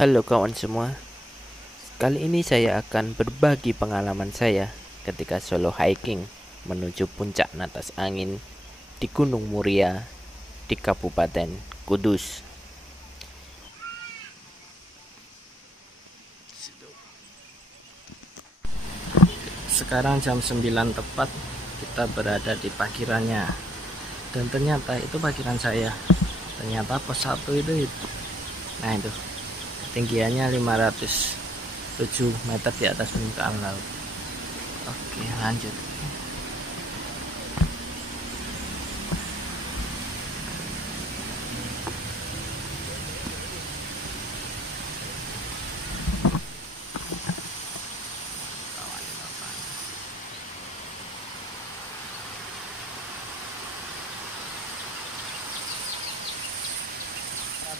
Halo kawan semua, kali ini saya akan berbagi pengalaman saya ketika solo hiking menuju puncak Natas Angin di Gunung Muria di Kabupaten Kudus. Sekarang jam 9 tepat, kita berada di parkirannya. Dan ternyata itu parkiran saya. Ternyata pos 1 itu. Nah itu, ketinggiannya 507 meter di atas permukaan laut. Oke, lanjut.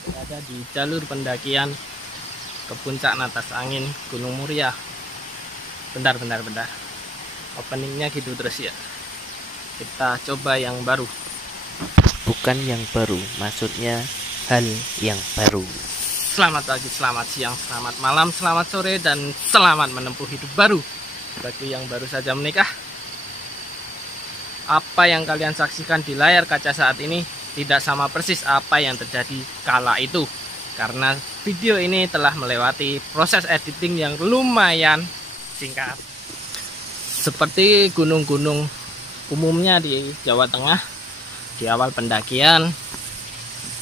Berada di jalur pendakian ke puncak Natas Angin Gunung Muria. Bentar. Openingnya gitu terus ya. Kita coba yang baru. Bukan yang baru, maksudnya hal yang baru. Selamat pagi, selamat siang, selamat malam, selamat sore, dan selamat menempuh hidup baru. Bagi yang baru saja menikah, apa yang kalian saksikan di layar kaca saat ini tidak sama persis apa yang terjadi kala itu, karena video ini telah melewati proses editing yang lumayan singkat. Seperti gunung-gunung umumnya di Jawa Tengah, di awal pendakian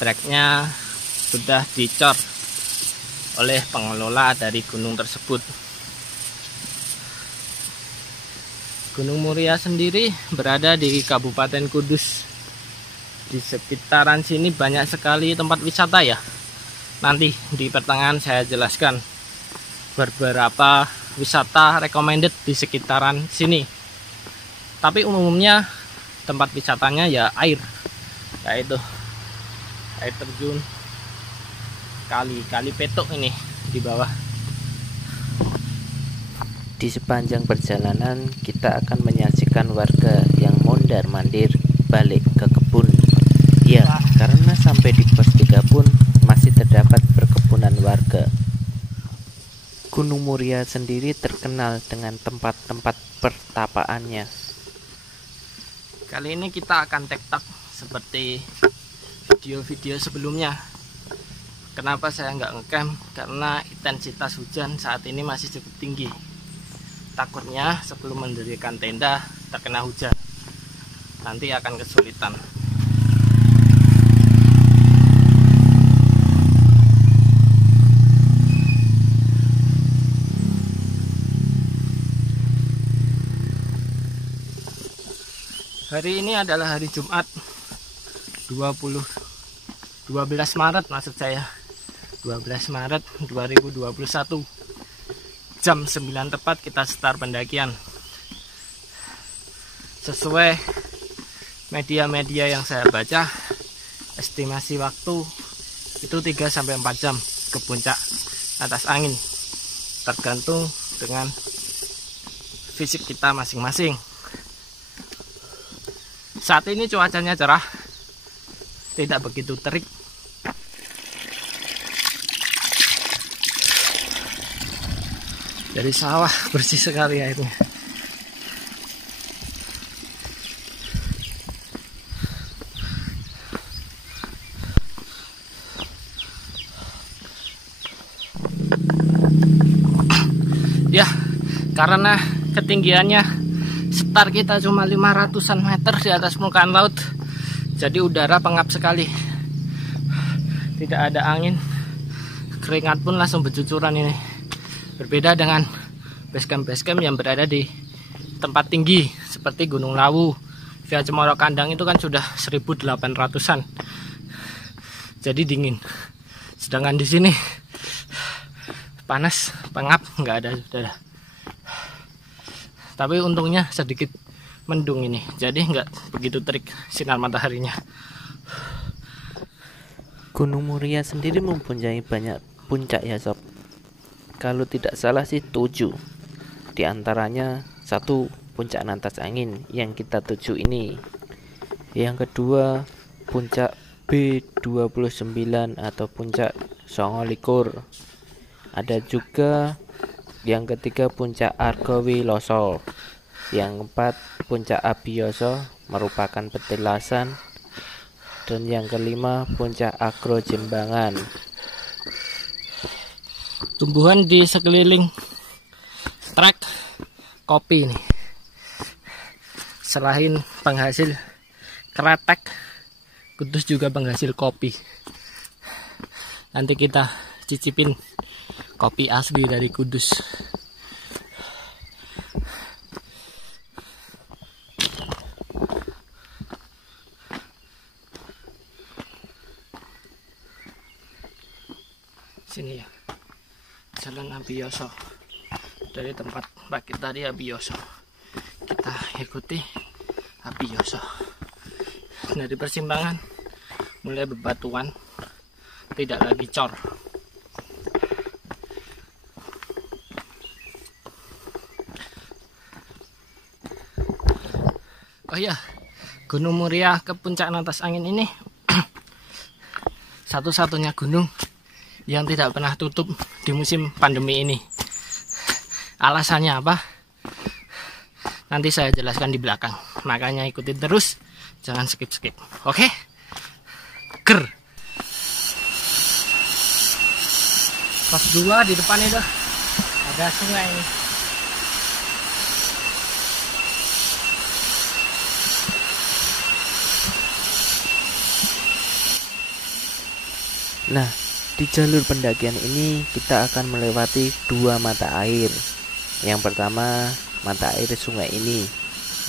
treknya sudah dicor oleh pengelola dari gunung tersebut. Gunung Muria sendiri berada di Kabupaten Kudus. Di sekitaran sini banyak sekali tempat wisata ya. Nanti di pertengahan saya jelaskan beberapa wisata recommended di sekitaran sini. Tapi umumnya tempat wisatanya ya air, yaitu air terjun kali petok ini di bawah. Di sepanjang perjalanan kita akan menyaksikan warga yang mondar-mandir balik ke kebun. Ya, karena sampai di pos 3 pun masih terdapat perkebunan warga. Gunung Muria sendiri terkenal dengan tempat-tempat pertapaannya. Kali ini kita akan tektok seperti video-video sebelumnya. Kenapa saya nggak ngecamp? Karena intensitas hujan saat ini masih cukup tinggi. Takutnya sebelum mendirikan tenda terkena hujan, nanti akan kesulitan. Hari ini adalah hari Jumat 12 Maret maksud saya 12 Maret 2021. Jam 9 tepat kita start pendakian. Sesuai media-media yang saya baca, estimasi waktu itu 3-4 jam ke puncak Natas Angin, tergantung dengan fisik kita masing-masing. Saat ini cuacanya cerah, tidak begitu terik. Dari sawah bersih sekali ya itu. Ya, karena ketinggiannya start kita cuma 500-an meter di atas permukaan laut, jadi udara pengap sekali, tidak ada angin, keringat pun langsung bercucuran ini. Berbeda dengan basecamp yang berada di tempat tinggi seperti Gunung Lawu, Via Cemoro Kandang itu kan sudah 1800-an, jadi dingin. Sedangkan di sini panas, pengap, nggak ada udara. Tapi untungnya sedikit mendung ini, jadi nggak begitu terik sinar mataharinya. Gunung Muria sendiri mempunyai banyak puncak ya sob. Kalau tidak salah sih 7. Di antaranya 1 puncak Natas Angin yang kita tuju ini. Yang kedua puncak B29 atau puncak 29. Ada juga yang ketiga Puncak Argowiloso. Yang keempat Puncak Abiyasa merupakan petilasan. Dan yang kelima Puncak Agro Jembangan. Tumbuhan di sekeliling trek kopi nih, selain penghasil kretek, Kudus juga penghasil kopi. Nanti kita cicipin kopi asli dari Kudus. Sini ya, Jalan Abiyasa. Dari tempat bangkit tadi Abiyasa, kita ikuti Abiyasa. Dari persimpangan mulai bebatuan, tidak lagi cor. Oh iya, Gunung Muria ke puncak Natas Angin ini satu-satunya gunung yang tidak pernah tutup di musim pandemi ini. Alasannya apa? Nanti saya jelaskan di belakang. Makanya ikutin terus, jangan skip-skip. Oke? Ger. Pos 2 di depan itu ada sungai ini. Nah, di jalur pendakian ini kita akan melewati dua mata air. Yang pertama, mata air sungai ini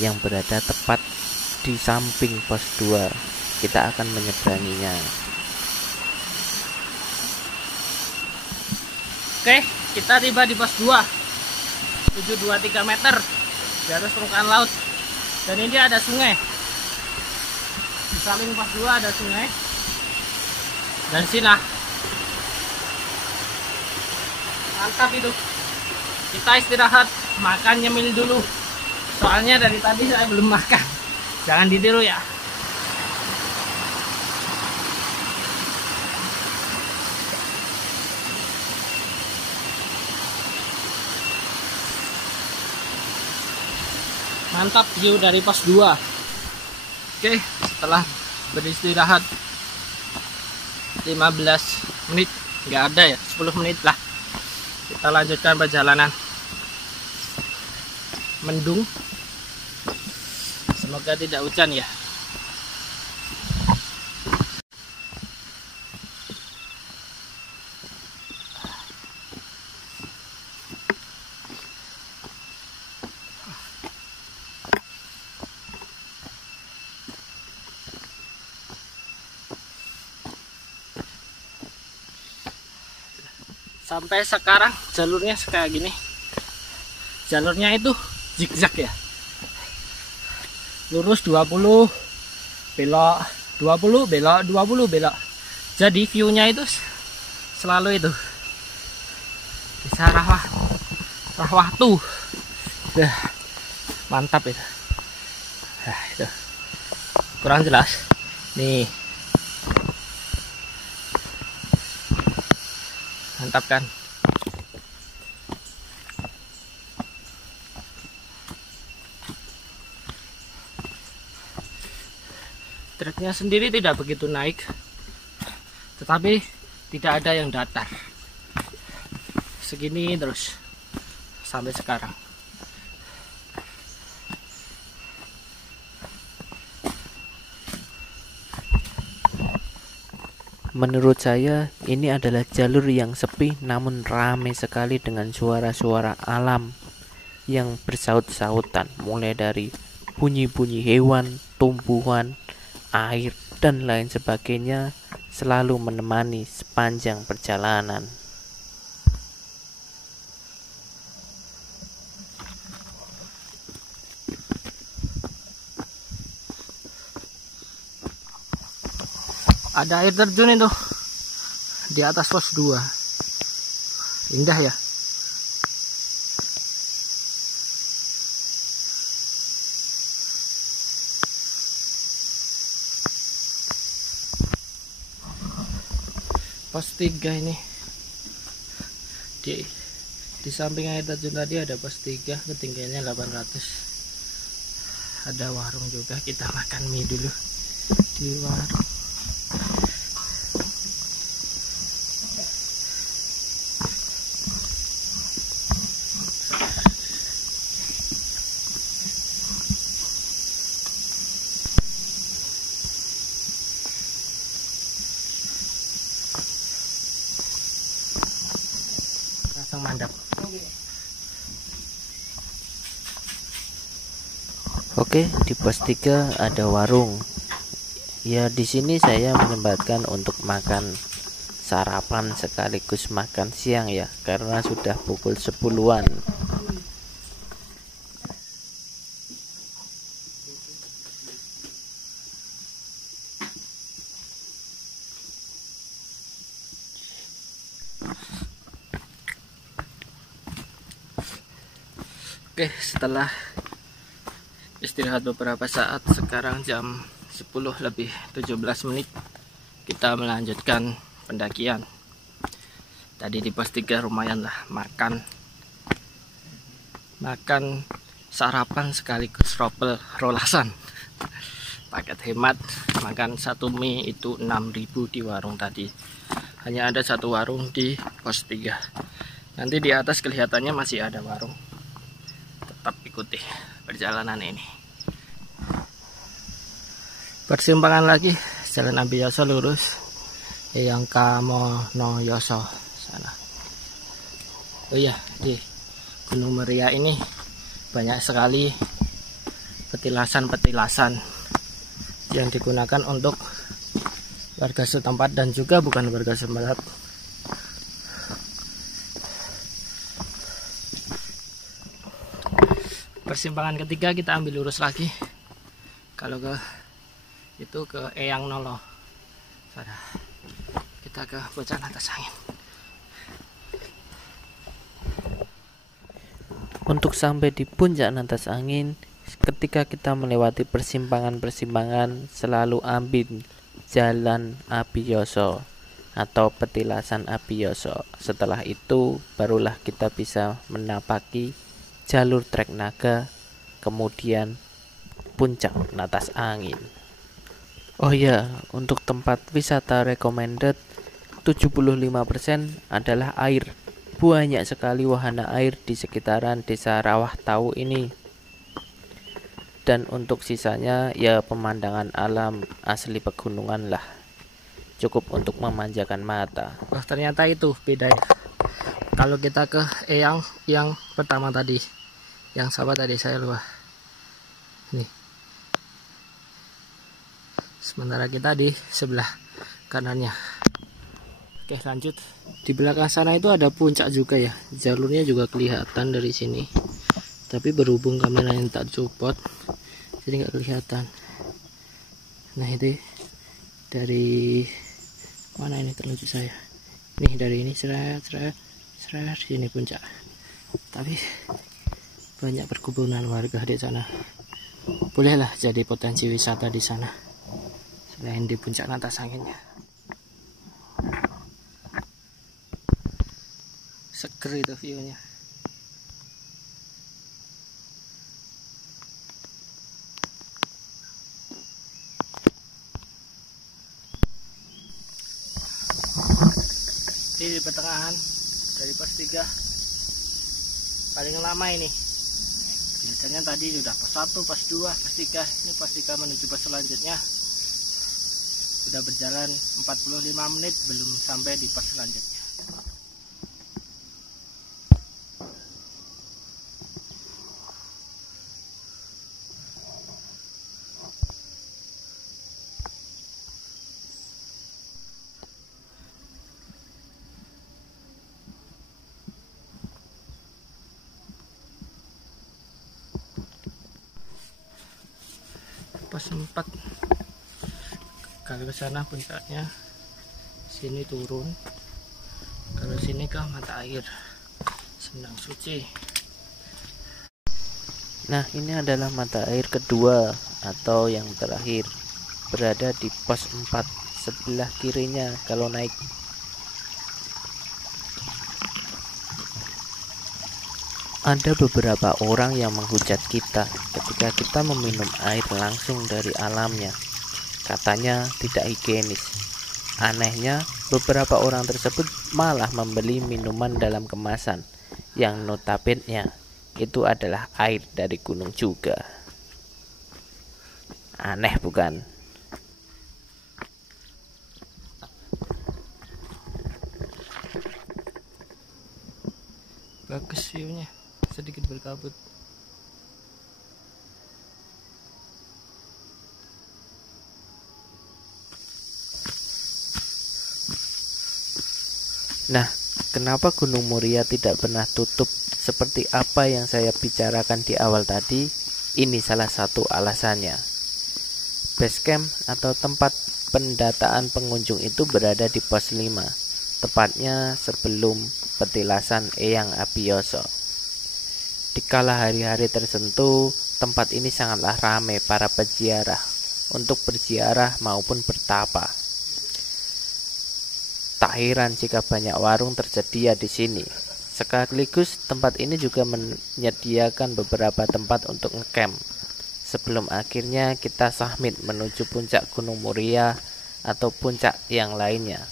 yang berada tepat di samping pos 2. Kita akan menyeberanginya. Oke, kita tiba di pos 2. 723 meter di atas permukaan laut. Dan ini ada sungai. Di samping pos 2 ada sungai. Dan sini mantap itu. Kita istirahat, makan nyemil dulu. Soalnya dari tadi saya belum makan. Jangan ditiru ya. Mantap view dari pos 2. Oke, setelah beristirahat 15 menit, nggak ada ya, 10 menit lah, kita lanjutkan perjalanan. Mendung, semoga tidak hujan ya. Sampai sekarang jalurnya kayak gini. Jalurnya itu zigzag ya. Lurus 20, belok 20, belok 20, belok. Jadi view-nya itu selalu itu. Bisa rawah tuh. Mantap itu. Nah, itu. Kurang jelas. Nih. Mantap kan? Treknya sendiri tidak begitu naik, tetapi tidak ada yang datar. Segini terus sampai sekarang. Menurut saya ini adalah jalur yang sepi namun ramai sekali dengan suara-suara alam yang bersaut-sautan, mulai dari bunyi-bunyi hewan, tumbuhan, air, dan lain sebagainya selalu menemani sepanjang perjalanan. Ada air terjun itu di atas pos 2. Indah ya. Pos 3 ini Di samping air terjun tadi ada pos 3, ketinggiannya 800. Ada warung juga, kita makan mie dulu di warung. Langsung mandap. Oke, di pos 3 ada warung. Ya, di sini saya menyempatkan untuk makan sarapan sekaligus makan siang ya, karena sudah pukul 10-an. Oke, setelah istirahat beberapa saat, sekarang jam 10:17, kita melanjutkan pendakian. Tadi di pos 3 lumayan lah makan sarapan sekaligus rolasan. Paket hemat, makan satu mie itu 6.000 di warung tadi. Hanya ada satu warung di pos 3. Nanti di atas kelihatannya masih ada warung. Tetap ikuti perjalanan ini. Persimpangan lagi, Jalan Abiyoso lurus, yang Kamono Yoso sana. Oh iya, di Gunung Muria ini banyak sekali petilasan-petilasan yang digunakan untuk warga setempat dan juga bukan warga setempat. Persimpangan ketiga kita ambil lurus lagi. Kalau ke Eyang Nolo. Kita ke Puncak Natas Angin. Untuk sampai di Puncak Natas Angin, ketika kita melewati persimpangan-persimpangan, selalu ambil jalan Abiyoso atau petilasan Abiyoso. Setelah itu barulah kita bisa menapaki jalur trek naga, kemudian Puncak Natas Angin. Oh ya, untuk tempat wisata recommended 75% adalah air. Banyak sekali wahana air di sekitaran desa Rawah Tawu ini. Dan untuk sisanya ya pemandangan alam asli pegunungan lah. Cukup untuk memanjakan mata. Oh, ternyata itu bedanya. Kalau kita ke Eyang yang pertama tadi, yang sahabat tadi saya lupa. Nih. Sementara kita di sebelah kanannya. Oke, lanjut. Di belakang sana itu ada puncak juga ya. Jalurnya juga kelihatan dari sini. Tapi berhubung kameranya tak support, jadi nggak kelihatan. Nah itu dari mana ini telunjuk saya? Nih dari ini seret sini puncak. Tapi banyak perkebunan warga di sana. Bolehlah jadi potensi wisata di sana. Selain di Puncak Natas Anginnya. Seger itu view-nya. Di pertengahan dari pos 3 paling lama ini. Biasanya tadi sudah pos 1, pos 2, pos 3. Ini pos 3 menuju pos selanjutnya. Sudah berjalan 45 menit belum sampai di pos selanjutnya. Pos 4. Kalau ke sana puncaknya, sini turun. Kalau sini ke mata air Sendang Suci. Nah, ini adalah mata air kedua atau yang terakhir, berada di pos 4 sebelah kirinya kalau naik. Ada beberapa orang yang menghujat kita ketika kita meminum air langsung dari alamnya. Katanya tidak higienis. Anehnya, beberapa orang tersebut malah membeli minuman dalam kemasan yang notabene itu adalah air dari gunung juga. Aneh bukan? Bagus view-nya, sedikit berkabut. Nah, kenapa Gunung Muria tidak pernah tutup seperti apa yang saya bicarakan di awal tadi? Ini salah satu alasannya. Basecamp atau tempat pendataan pengunjung itu berada di pos 5, tepatnya sebelum petilasan Eyang Abiyoso. Di kala hari-hari tertentu, tempat ini sangatlah ramai para peziarah untuk berziarah maupun bertapa. Tak heran jika banyak warung tersedia di sini. Sekaligus tempat ini juga menyediakan beberapa tempat untuk ngecamp sebelum akhirnya kita summit menuju puncak Gunung Muria atau puncak yang lainnya.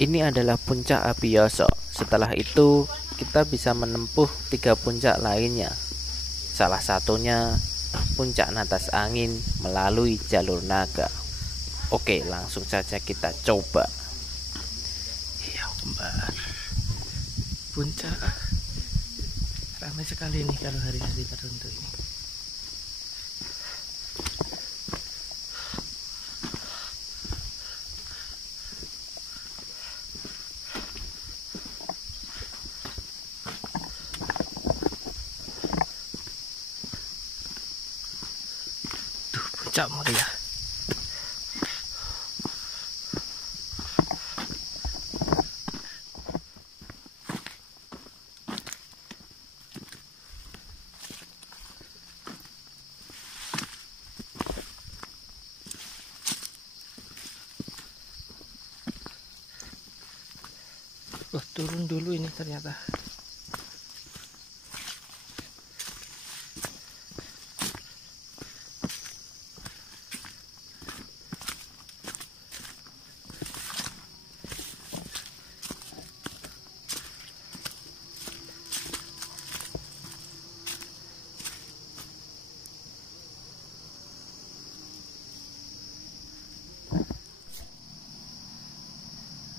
Ini adalah puncak Abiyoso. Setelah itu kita bisa menempuh 3 puncak lainnya. Salah satunya puncak Natas Angin melalui jalur naga. Oke, langsung saja kita coba. Kembar puncak ramai sekali nih kalau hari-hari tertentu ini. Tuh puncak Muria. Wah, turun dulu ini ternyata.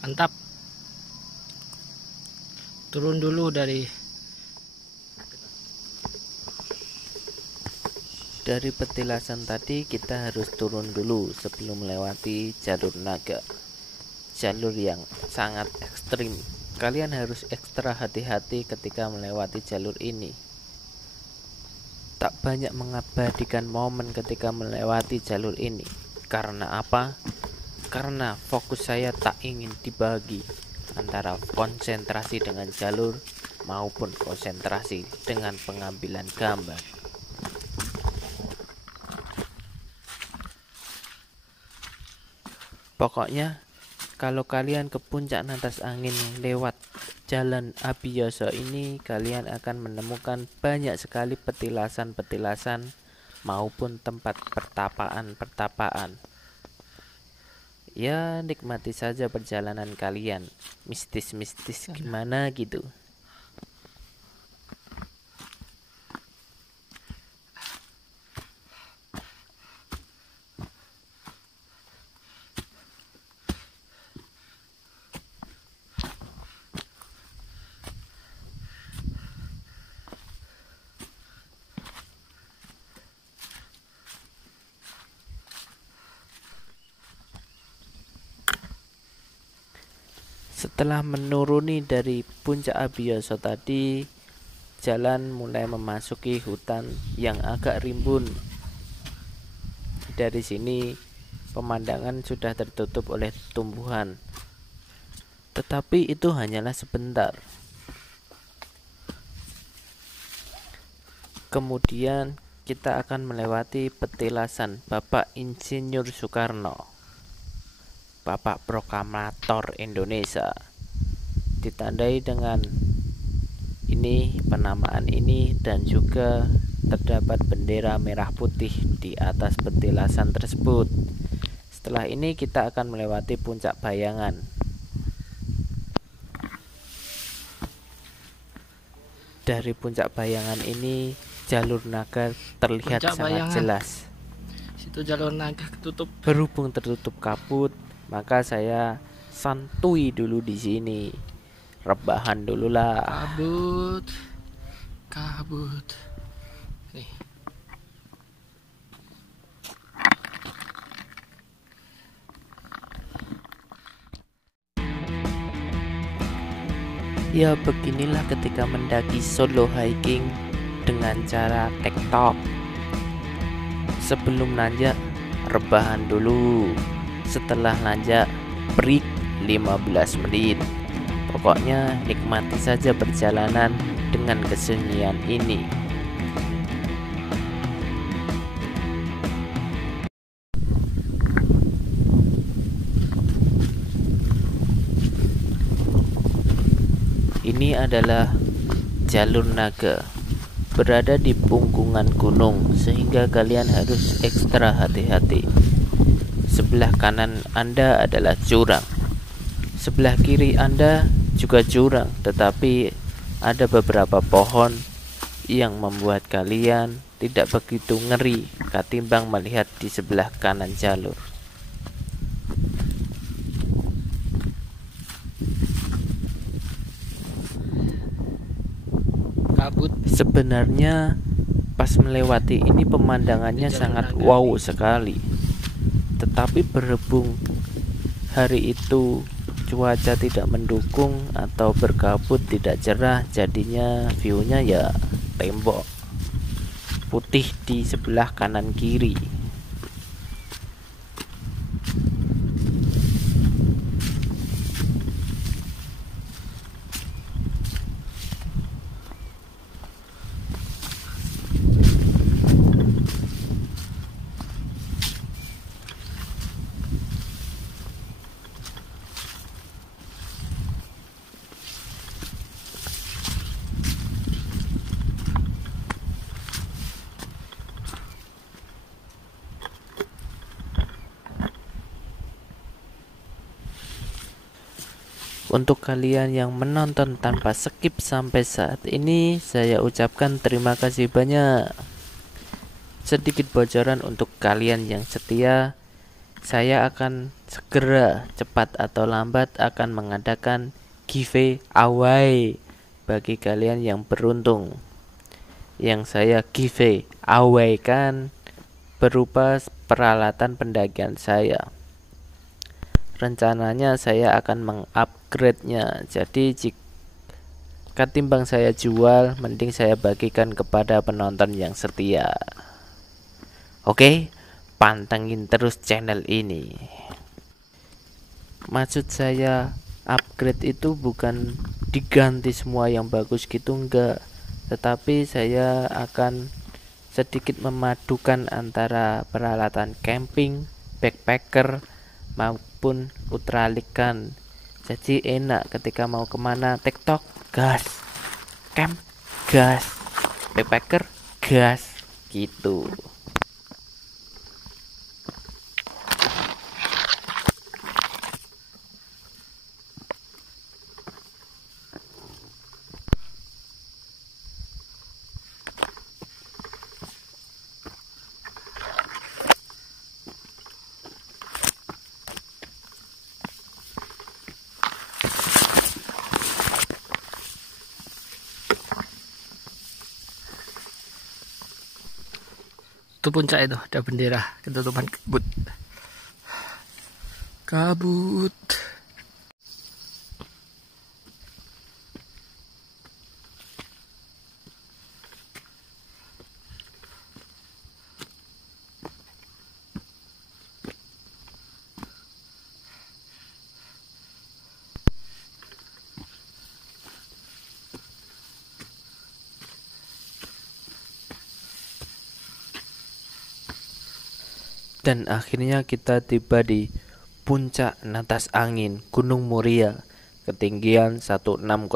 Mantap. Turun dulu dari petilasan tadi kita harus turun dulu sebelum melewati jalur naga. Jalur yang sangat ekstrim. Kalian harus ekstra hati-hati ketika melewati jalur ini. Tak banyak mengabadikan momen ketika melewati jalur ini. Karena apa? Karena fokus saya tak ingin dibagi antara konsentrasi dengan jalur maupun konsentrasi dengan pengambilan gambar. Pokoknya kalau kalian ke puncak Natas Angin lewat jalan Abiyoso ini, kalian akan menemukan banyak sekali petilasan-petilasan maupun tempat pertapaan-pertapaan. Ya, nikmati saja perjalanan kalian. Mistis-mistis gimana gitu. Setelah menuruni dari puncak Abiyoso tadi, jalan mulai memasuki hutan yang agak rimbun. Dari sini pemandangan sudah tertutup oleh tumbuhan. Tetapi itu hanyalah sebentar. Kemudian kita akan melewati petilasan Bapak Insinyur Soekarno, Bapak Proklamator Indonesia, ditandai dengan Ini penamaan ini dan juga terdapat bendera merah putih di atas petilasan tersebut. Setelah ini kita akan melewati puncak bayangan. Dari puncak bayangan ini jalur naga terlihat Puncak sangat bayangan. jelas. Situ jalur naga ketutup. Berhubung tertutup kabut, maka saya santuy dulu di sini. Rebahan dulu lah. Kabut. Nih. Ya beginilah ketika mendaki solo hiking dengan cara TikTok. Sebelum nanjak, rebahan dulu. Setelah nanjak, break 15 menit. Pokoknya nikmati saja perjalanan dengan kesunyian ini. Ini adalah jalur naga, berada di punggungan gunung sehingga kalian harus ekstra hati-hati. Sebelah kanan Anda adalah jurang, sebelah kiri Anda juga jurang, tetapi ada beberapa pohon yang membuat kalian tidak begitu ngeri ketimbang melihat di sebelah kanan jalur. Kabut. Sebenarnya pas melewati ini pemandangannya sangat wow sekali. Tetapi berhubung hari itu cuaca tidak mendukung atau berkabut tidak cerah, jadinya view-nya ya tembok putih di sebelah kanan kiri. Untuk kalian yang menonton tanpa skip sampai saat ini, saya ucapkan terima kasih banyak. Sedikit bocoran untuk kalian yang setia, saya akan segera cepat atau lambat akan mengadakan giveaway bagi kalian yang beruntung. Yang saya giveaway kan berupa peralatan pendakian saya. Rencananya saya akan mengupgrade-nya. Jadi jika ketimbang saya jual, mending saya bagikan kepada penonton yang setia. Oke, pantengin terus channel ini. Maksud saya upgrade itu bukan diganti semua yang bagus gitu, enggak. Tetapi saya akan sedikit memadukan antara peralatan camping, backpacker maupun ultralight. Jadi enak ketika mau kemana, TikTok gas, camp gas, backpacker gas gitu. Itu puncak itu, ada bendera ketutupan kabut. Kabut. Dan akhirnya kita tiba di puncak Natas Angin Gunung Muria, ketinggian 1602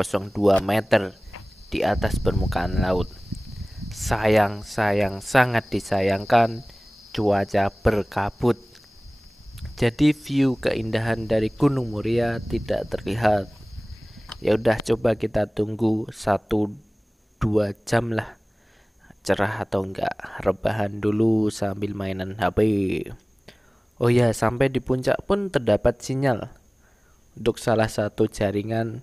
meter di atas permukaan laut. Sayang, sangat disayangkan cuaca berkabut. Jadi view keindahan dari Gunung Muria tidak terlihat. Ya udah, coba kita tunggu 1-2 jam lah, cerah atau enggak. Rebahan dulu sambil mainan HP. Oh ya, sampai di puncak pun terdapat sinyal untuk salah satu jaringan.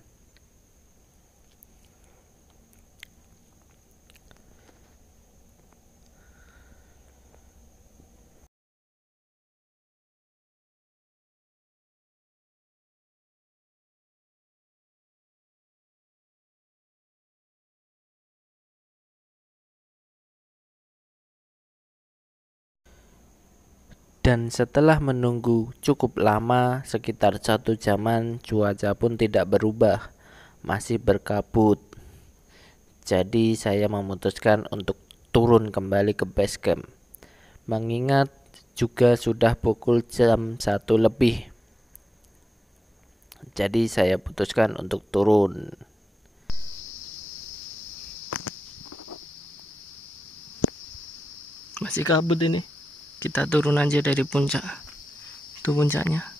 Dan setelah menunggu cukup lama, sekitar 1 jaman, cuaca pun tidak berubah, masih berkabut. Jadi saya memutuskan untuk turun kembali ke base camp. Mengingat juga sudah pukul jam 1 lebih. Jadi saya putuskan untuk turun. Masih kabut ini. Kita turun aja dari puncak. Itu puncaknya.